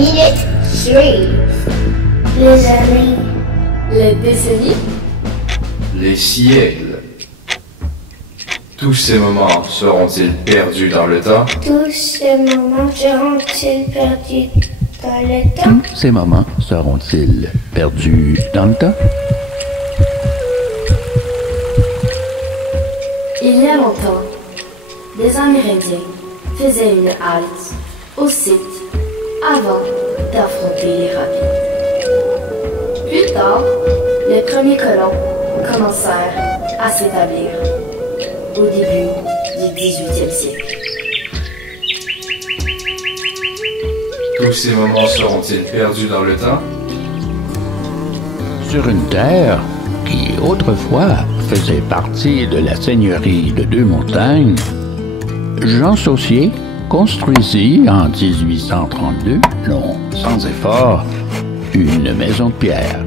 minutes, three. Les années. Les décennies. Les siècles. Tous ces moments seront-ils perdus dans le temps? Tous ces moments seront-ils perdus dans le temps? Tous ces moments seront-ils perdus dans le temps? Il y a longtemps, des Amérindiens faisaient une halte au site avant d'affronter les rapides. Plus tard, les premiers colons commencèrent à s'établir au début du 18e siècle. Tous ces moments seront-ils perdus dans le temps? Sur une terre qui autrefois faisait partie de la seigneurie de Deux-Montagnes, Jean Saucier construisit en 1832, non sans effort, une maison de pierre.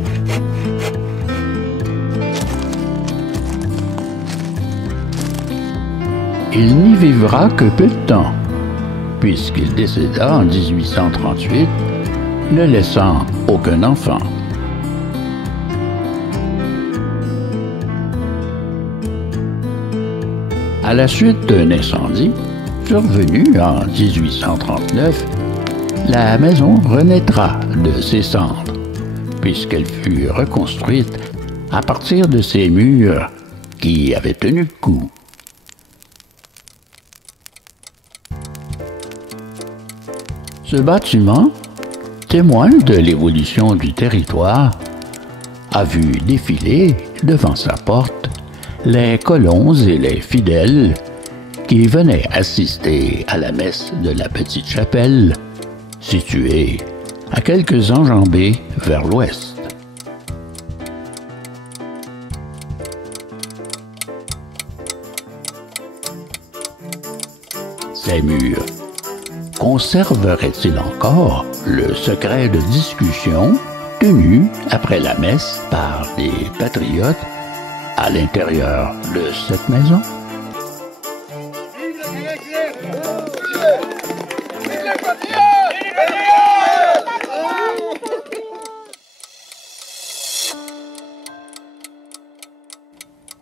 Il n'y vivra que peu de temps, puisqu'il décéda en 1838, ne laissant aucun enfant. À la suite d'un incendie survenu en 1839, la maison renaîtra de ses cendres, puisqu'elle fut reconstruite à partir de ses murs qui avaient tenu le coup. Ce bâtiment, témoin de l'évolution du territoire, a vu défiler devant sa porte les colons et les fidèles qui venaient assister à la messe de la petite chapelle, située à quelques enjambées vers l'ouest. Ces murs conserveraient-ils encore le secret de discussion tenu après la messe par des patriotes à l'intérieur de cette maison?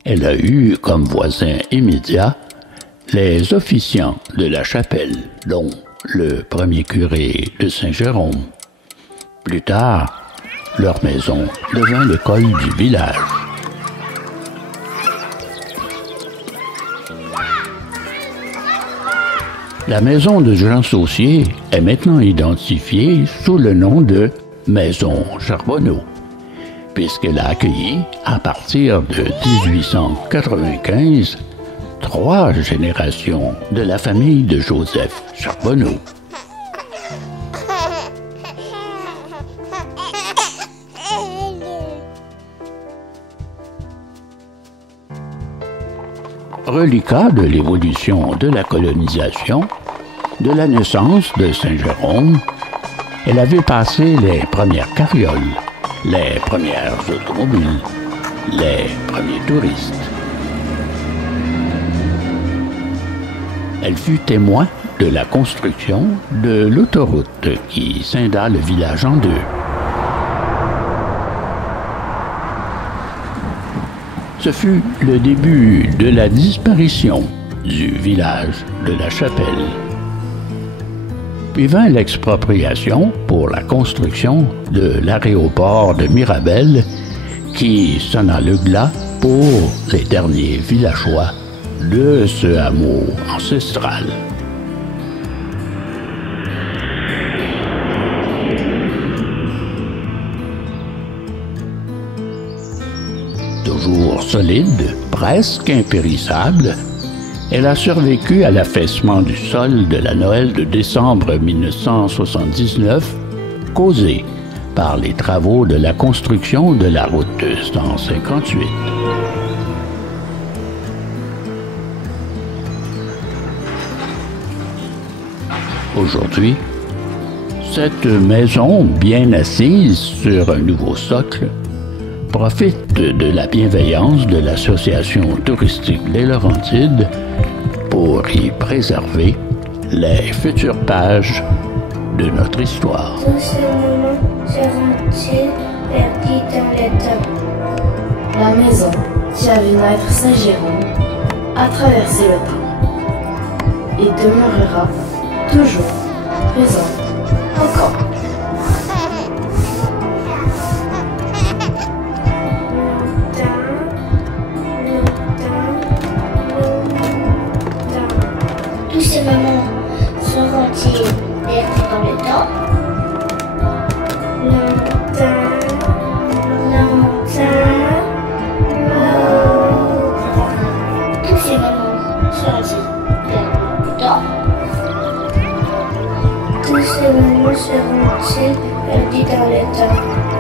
Elle a eu comme voisins immédiats les officiants de la chapelle, dont le premier curé de Saint-Jérôme. Plus tard, leur maison devint l'école du village. La maison de Jean Saucier est maintenant identifiée sous le nom de Maison Charbonneau, puisqu'elle a accueilli, à partir de 1895, 3 générations de la famille de Joseph Charbonneau. Reliquat de l'évolution de la colonisation, de la naissance de Saint-Jérôme, elle a vu passer les premières carrioles, les premières automobiles, les premiers touristes. Elle fut témoin de la construction de l'autoroute qui scinda le village en deux. Ce fut le début de la disparition du village de la Chapelle. Puis vint l'expropriation pour la construction de l'aéroport de Mirabel qui sonna le glas pour les derniers villageois de ce hameau ancestral. Toujours solide, presque impérissable, elle a survécu à l'affaissement du sol de la Noël de décembre 1979, causé par les travaux de la construction de la route 158. Aujourd'hui, cette maison, bien assise sur un nouveau socle, profite de la bienveillance de l'association touristique Les Laurentides pour y préserver les futures pages de notre histoire. Tous ces moments seront-ils perdus dans le temps? La maison qui a vu naître Saint-Jérôme a traversé le temps et demeurera toujours présente encore. Tous ces moments seront-ils perdus dans le temps? Longtemps, longtemps, longtemps. Tous ces moments seront-ils perdus dans le temps? Tous ces moments seront-ils perdus dans le temps?